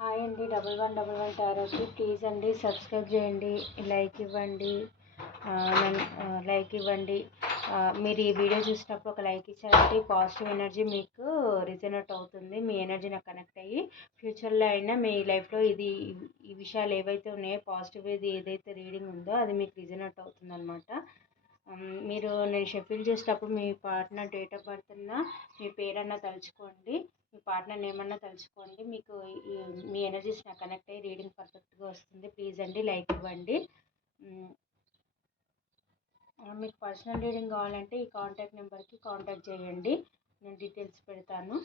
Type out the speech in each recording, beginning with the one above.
Hi అండి. 1111 టారోకి please అండి subscribe చేయండి, లైక్ ఇవ్వండి. లైక్ ఇవ్వండి. మీరు ఈ వీడియో చూసినప్పుడు ఒక లైక్ ఇచ్చారంటే పాజిటివ్ ఎనర్జీ మీకు రిజనెట్ అవుతుంది. మీ ఎనర్జీ నాకు కనెక్ట్ అయ్యి ఫ్యూచర్లో అయినా మీ లైఫ్లో ఈ విషయాలు ఏవైతే ఉన్నాయో పాజిటివ్ ఏదైతే రీడింగ్ ఉందో అది మీకు రిజనెట్ అవుతుంది అనమాట. మీరు నేను షఫిల్ చేసేటప్పుడు మీ పార్ట్నర్ డేట్ ఆఫ్ బర్త్ అన్నా మీ పేరన్నా తలుచుకోండి, మీ పార్ట్నర్ ఏమన్నా తలుచుకోండి. మీకు మీ ఎనర్జీస్ నాకు కనెక్ట్ అయ్యి రీడింగ్ పర్ఫెక్ట్గా వస్తుంది. ప్లీజ్ అండి లైక్ ఇవ్వండి. మీకు పర్సనల్ రీడింగ్ కావాలంటే ఈ కాంటాక్ట్ నెంబర్కి కాంటాక్ట్ చేయండి, నేను డీటెయిల్స్ పెడతాను.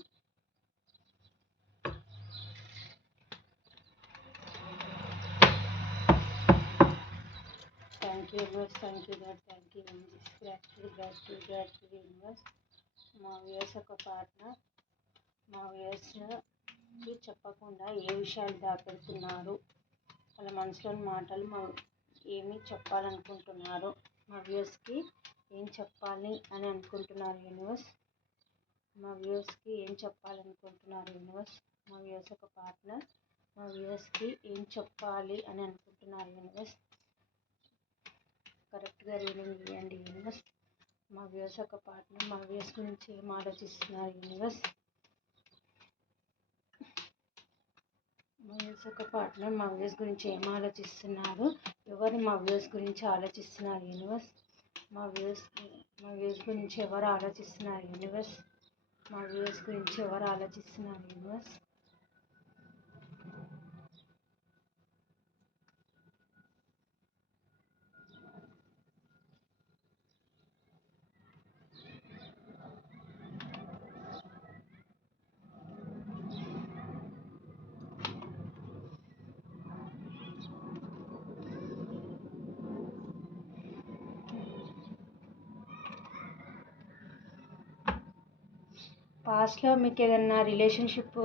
Thank you universe, thank you God, thank you gratitude universe. మా వ్యూయర్స్ ఒక పార్ట్నర్ మా వ్యూయర్స్కి చెప్పకుండా ఏ విషయాలు దాపెడుతున్నారు, వాళ్ళ మనసులోని మాటలు ఏమి చెప్పాలనుకుంటున్నారు, మా వ్యూయర్స్కి ఏం చెప్పాలి అని అనుకుంటున్నారు యూనివర్స్. మా వ్యూయర్స్కి ఏం చెప్పాలనుకుంటున్నారు యూనివర్స్. మా వ్యూయర్స్ ఒక పార్ట్నర్ మా వ్యూయర్స్కి ఏం చెప్పాలి అని అనుకుంటున్నారు యూనివర్స్. కరెక్ట్గా రీడింగ్ ఇవ్వండి యూనివర్స్. మా వ్యూయర్స్ ఒక పార్ట్నర్ మా వ్యూయర్స్ గురించి ఏం ఆలోచిస్తున్నారు యూనివర్స్. మా వ్యూయర్స్ ఒక పార్ట్నర్ మా వ్యూయర్స్ గురించి ఏం ఆలోచిస్తున్నారు, ఎవరు మా వ్యూయర్స్ గురించి ఆలోచిస్తున్నారు యూనివర్స్. మా వ్యూయర్స్ గురించి ఎవరు ఆలోచిస్తున్నారు యూనివర్స్. మా వ్యూయర్స్ గురించి ఎవరు ఆలోచిస్తున్నారు యూనివర్స్. పాస్ట్లో మీకు ఏదన్నా రిలేషన్షిప్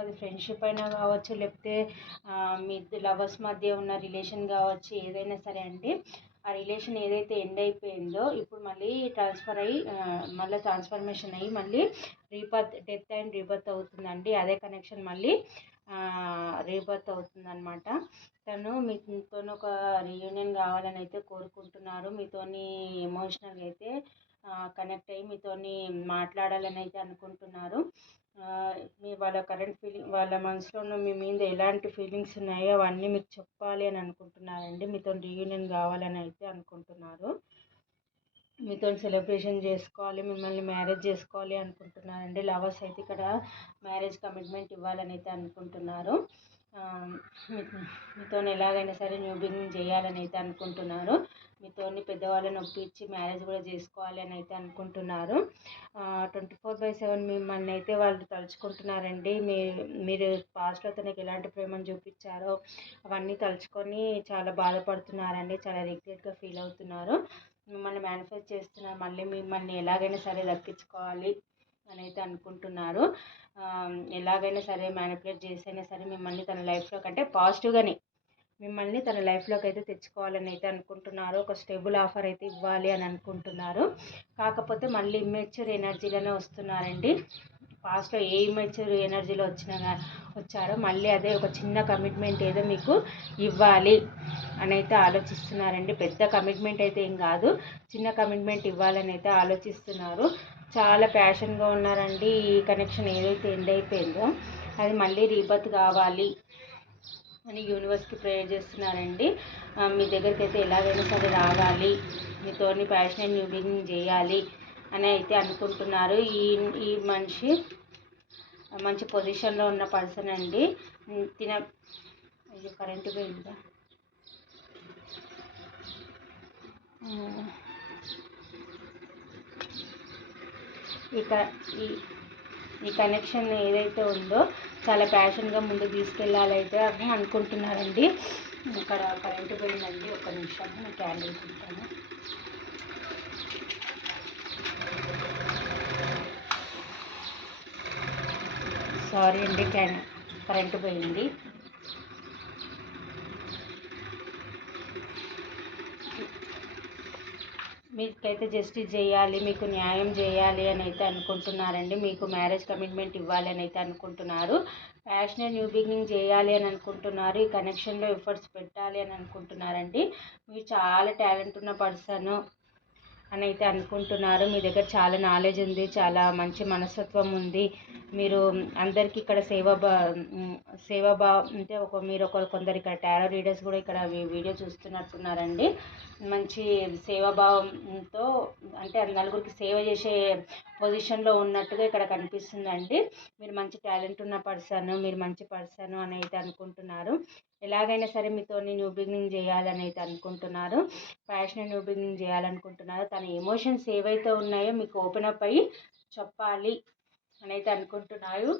అది ఫ్రెండ్షిప్ అయినా కావచ్చు, లేకపోతే మీ లవర్స్ మధ్య ఉన్న రిలేషన్ కావచ్చు, ఏదైనా సరే అండి. ఆ రిలేషన్ ఏదైతే ఎండ్ అయిపోయిందో ఇప్పుడు మళ్ళీ మళ్ళీ ట్రాన్స్ఫర్మేషన్ అయ్యి మళ్ళీ డెత్ అండ్ రీబర్త్ అవుతుందండి. అదే కనెక్షన్ మళ్ళీ రీబర్త్ అవుతుంది అనమాట. తను మీతో ఒక రీయూనియన్ కావాలని అయితే కోరుకుంటున్నారు. మీతోని ఎమోషనల్గా అయితే కనెక్ట్ అయ్యి మీతోని మాట్లాడాలని అయితే అనుకుంటున్నారు. వాళ్ళ కరెంట్ వాళ్ళ మనసులో ఉన్న మీ మీద ఎలాంటి ఫీలింగ్స్ ఉన్నాయో అవన్నీ మీకు చెప్పాలి అని అనుకుంటున్నారండి. మీతో రీయూనియన్ కావాలని అయితే అనుకుంటున్నారు. మీతో సెలబ్రేషన్ చేసుకోవాలి, మిమ్మల్ని మ్యారేజ్ చేసుకోవాలి అనుకుంటున్నారండి. లవర్స్ అయితే ఇక్కడ మ్యారేజ్ కమిట్మెంట్ ఇవ్వాలని అయితే అనుకుంటున్నారు. మీతో ఎలాగైనా సరే న్యూ బిగినింగ్ చేయాలని అయితే అనుకుంటున్నారు. మీతో పెద్దవాళ్ళని ఒప్పించి మ్యారేజ్ కూడా చేసుకోవాలి అని అయితే అనుకుంటున్నారు. 24/7 మిమ్మల్ని అయితే వాళ్ళు తలుచుకుంటున్నారండి. మీరు పాస్ట్లో తనకి ఎలాంటి ప్రేమను చూపించారో అవన్నీ తలుచుకొని చాలా బాధపడుతున్నారండి, చాలా రిగ్రెట్గా ఫీల్ అవుతున్నారు. మిమ్మల్ని మేనిఫెస్ట్ చేస్తున్నారు, మళ్ళీ మిమ్మల్ని ఎలాగైనా సరే దక్కించుకోవాలి అని అయితే అనుకుంటున్నారు. ఎలాగైనా సరే మ్యానిపులేట్ చేసైనా సరే మిమ్మల్ని తన లైఫ్లోకి అంటే పాజిటివ్గానే మిమ్మల్ని తన లైఫ్లోకి అయితే తెచ్చుకోవాలని అయితే అనుకుంటున్నారు. ఒక స్టేబుల్ ఆఫర్ అయితే ఇవ్వాలి అని అనుకుంటున్నారు. కాకపోతే మళ్ళీ ఇమ్మెచ్యూర్ ఎనర్జీలోనే వస్తున్నారండి. పాస్ట్లో ఏ ఇమ్మెచ్యూర్ ఎనర్జీలో వచ్చారో మళ్ళీ అదే ఒక చిన్న కమిట్మెంట్ ఏదో మీకు ఇవ్వాలి అని అయితే ఆలోచిస్తున్నారండి. పెద్ద కమిట్మెంట్ అయితే ఏం కాదు, చిన్న కమిట్మెంట్ ఇవ్వాలని అయితే ఆలోచిస్తున్నారు. చాలా ప్యాషన్గా ఉన్నారండి. ఈ కనెక్షన్ ఏదైతే ఎండ్ అయిపోయిందో అది మళ్ళీ రీబర్త్ కావాలి అని యూనివర్స్కి ప్రేయర్ చేస్తున్నారండి. మీ దగ్గరికి అయితే ఎలాగైనా సరే రావాలి, మీతోని ప్యాషనేట్ న్యూ బిగినింగ్ చేయాలి అని అయితే అనుకుంటున్నారు. ఈ మనిషి మంచి పొజిషన్లో ఉన్న పర్సన్ అండి. అయ్యో కరెంటు పోయిందా. ఈ కనెక్షన్ ఏదైతే ఉందో చాలా ప్యాషన్గా ముందుకు తీసుకెళ్ళాలైతే అని అనుకుంటున్నారండి. ఇక్కడ కరెంటు పోయిందండి, ఒక నిమిషం నేను క్యాండిల్ తింటాను. సారీ అండి, కరెంటు పోయింది. మీకైతే జస్టిస్ చేయాలి, మీకు న్యాయం చేయాలి అని అయితే అనుకుంటున్నారండి. మీకు మ్యారేజ్ కమిట్మెంట్ ఇవ్వాలి అని అయితే అనుకుంటున్నారు. ప్యాషనెట్ న్యూ బిగినింగ్ చేయాలి అని అనుకుంటున్నారు. ఈ కనెక్షన్లో ఎఫర్ట్స్ పెట్టాలి అని అనుకుంటున్నారండి. మీరు చాలా టాలెంట్ ఉన్న పర్సన్ అని అయితే అనుకుంటున్నారు. మీ దగ్గర చాలా నాలెడ్జ్ ఉంది, చాలా మంచి మనస్తత్వం ఉంది. మీరు అందరికీ ఇక్కడ సేవా అంటే మీరు కొందరు ఇక్కడ టారో రీడర్స్ కూడా ఇక్కడ వీడియో చూస్తున్నట్టున్నారండి. మంచి సేవాభావంతో అంటే నలుగురికి సేవ చేసే పొజిషన్లో ఉన్నట్టుగా ఇక్కడ కనిపిస్తుందండి. మీరు మంచి టాలెంట్ ఉన్న పర్సన్, మీరు మంచి పర్సన్ అని అయితే అనుకుంటున్నారు. ఎలాగైనా సరే మీతో న్యూ బిగినింగ్ చేయాలని అయితే అనుకుంటున్నారు. ప్యాషనెట్ న్యూ బిగినింగ్ చేయాలనుకుంటున్నారు. తన ఎమోషన్స్ ఏవైతే ఉన్నాయో మీకు ఓపెన్ అప్ అయ్యి చెప్పాలి అని అయితే అనుకుంటున్నారు.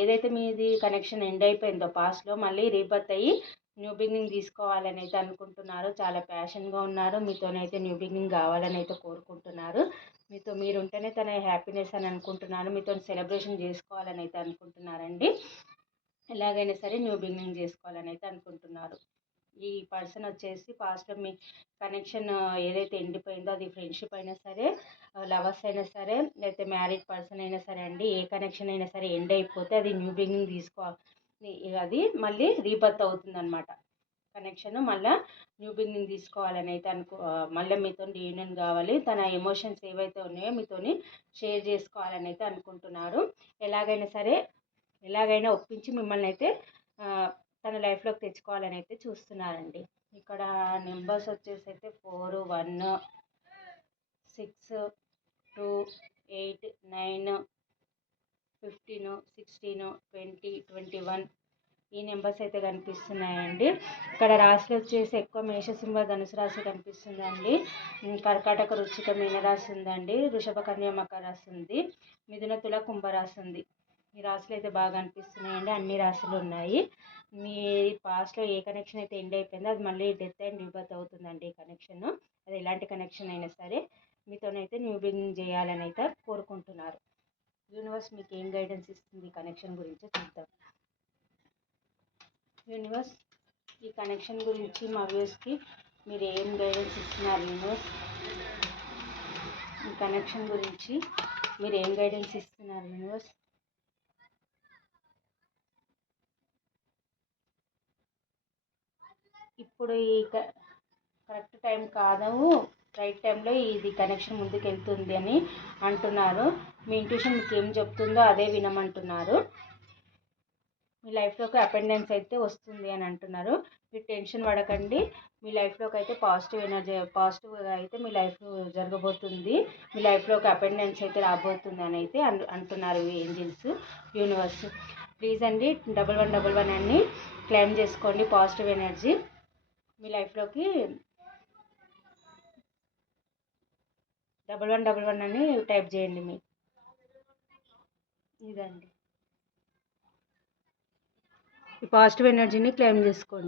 ఏదైతే మీది కనెక్షన్ ఎండ్ అయిపోయిందో పాస్ట్లో మళ్ళీ రీబర్త్ అయ్యి న్యూ బిగినింగ్ తీసుకోవాలని అయితే అనుకుంటున్నారు. చాలా ప్యాషన్గా ఉన్నారు. మీతోనైతే న్యూ బిగినింగ్ కావాలని అయితే కోరుకుంటున్నారు. మీతో మీరు ఉంటేనే తన హ్యాపీనెస్ అని అనుకుంటున్నాను. మీతో సెలబ్రేషన్ చేసుకోవాలని అయితే అనుకుంటున్నారండి. ఎలాగైనా సరే న్యూ బిగినింగ్ చేసుకోవాలని అయితే అనుకుంటున్నారు. ఈ పర్సన్ వచ్చేసి పాస్ట్లో మీ కనెక్షన్ ఏదైతే ఎండిపోయిందో అది ఫ్రెండ్షిప్ అయినా సరే, లవర్స్ అయినా సరే, లేకపోతే మ్యారీడ్ పర్సన్ అయినా సరే అండి, ఏ కనెక్షన్ అయినా సరే ఎండ్ అయిపోతే అది న్యూ బిగినింగ్ అది మళ్ళీ రీబర్త్ అవుతుందన్నమాట. కనెక్షన్ మళ్ళీ న్యూ బిగినింగ్ తీసుకోవాలని అయితే మళ్ళీ మీతో రీయూనియన్ కావాలి. తన ఎమోషన్స్ ఏవైతే ఉన్నాయో మీతోని షేర్ చేసుకోవాలని అయితే అనుకుంటున్నారు. ఎలాగైనా ఒప్పించి మిమ్మల్ని అయితే తన లైఫ్లోకి తెచ్చుకోవాలని అయితే చూస్తున్నారండి. ఇక్కడ నెంబర్స్ వచ్చేసి అయితే 4, 1, 6, 2, 8, 9, 15, 16, 20, 21 ఈ నెంబర్స్ అయితే కనిపిస్తున్నాయండి. ఇక్కడ రాశులు వచ్చేసి ఎక్కువ మేషసింహ ధనుసు రాశి కనిపిస్తుందండి. కర్కాటక వృశ్చిక మీనరాశి ఉందండి. వృషభ కన్య మకర రాశి ఉంది. మిథున తుల కుంభరాశి ఉంది. ఈ రాశులు అయితే బాగా అనిపిస్తున్నాయండి. అన్ని రాశులు ఉన్నాయి. మీ పాస్ట్లో ఏ కనెక్షన్ అయితే ఎండ్ అయిపోయిందో అది మళ్ళీ డెత్ అండ్ రీబర్త్ అవుతుందండి. ఈ కనెక్షన్ అది ఎలాంటి కనెక్షన్ అయినా సరే మీతోనైతే న్యూ బిగినింగ్ చేయాలని అయితే కోరుకుంటున్నారు. యూనివర్స్ మీకు ఏం గైడెన్స్ ఇస్తుంది ఈ కనెక్షన్ గురించి చూద్దాం. యూనివర్స్ ఈ కనెక్షన్ గురించి మా వ్యూస్కి మీరు ఏం గైడెన్స్ ఇస్తున్నారు? యూనివర్స్ ఈ కనెక్షన్ గురించి మీరు ఏం గైడెన్స్ ఇస్తున్నారు? యూనివర్స్ ఇప్పుడు ఈ కరెక్ట్ టైం కాదు, రైట్ టైంలో ఇది కనెక్షన్ ముందుకు వెళ్తుంది అని అంటున్నారు. మీ ఇంట్యూషన్ మీకు ఏం చెప్తుందో అదే వినమంటున్నారు. మీ లైఫ్లోకి అపెండెన్స్ అయితే వస్తుంది అని అంటున్నారు. మీరు టెన్షన్ పడకండి. మీ లైఫ్లోకి అయితే పాజిటివ్గా అయితే మీ లైఫ్ జరగబోతుంది. మీ లైఫ్లోకి అపెండెన్స్ అయితే రాబోతుంది అని అయితే అంటున్నారు ఏంజిల్స్, యూనివర్స్. ప్లీజ్ అండి 1111 అని క్లెయిమ్ చేసుకోండి. పాజిటివ్ ఎనర్జీ మీ లైఫ్లోకి 1111 అని టైప్ చేయండి. మీ ఇదండి ఈ పాజిటివ్ ఎనర్జీని క్లెయిమ్ చేసుకోండి.